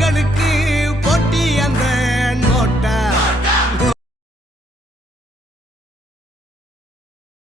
எங்களுக்கு போட்டி அந்த